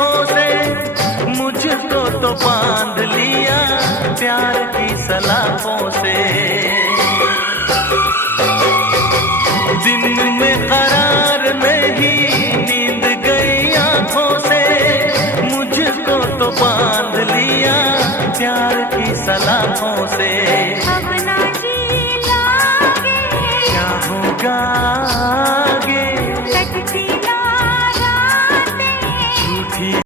आंखों से, मुझको तो बांध लिया प्यार की सलाखों से। दिन में करार नहीं, नींद गई आंखों से, मुझको तो बांध लिया प्यार की सलाखों से। अब ना जी लागे, क्या होगा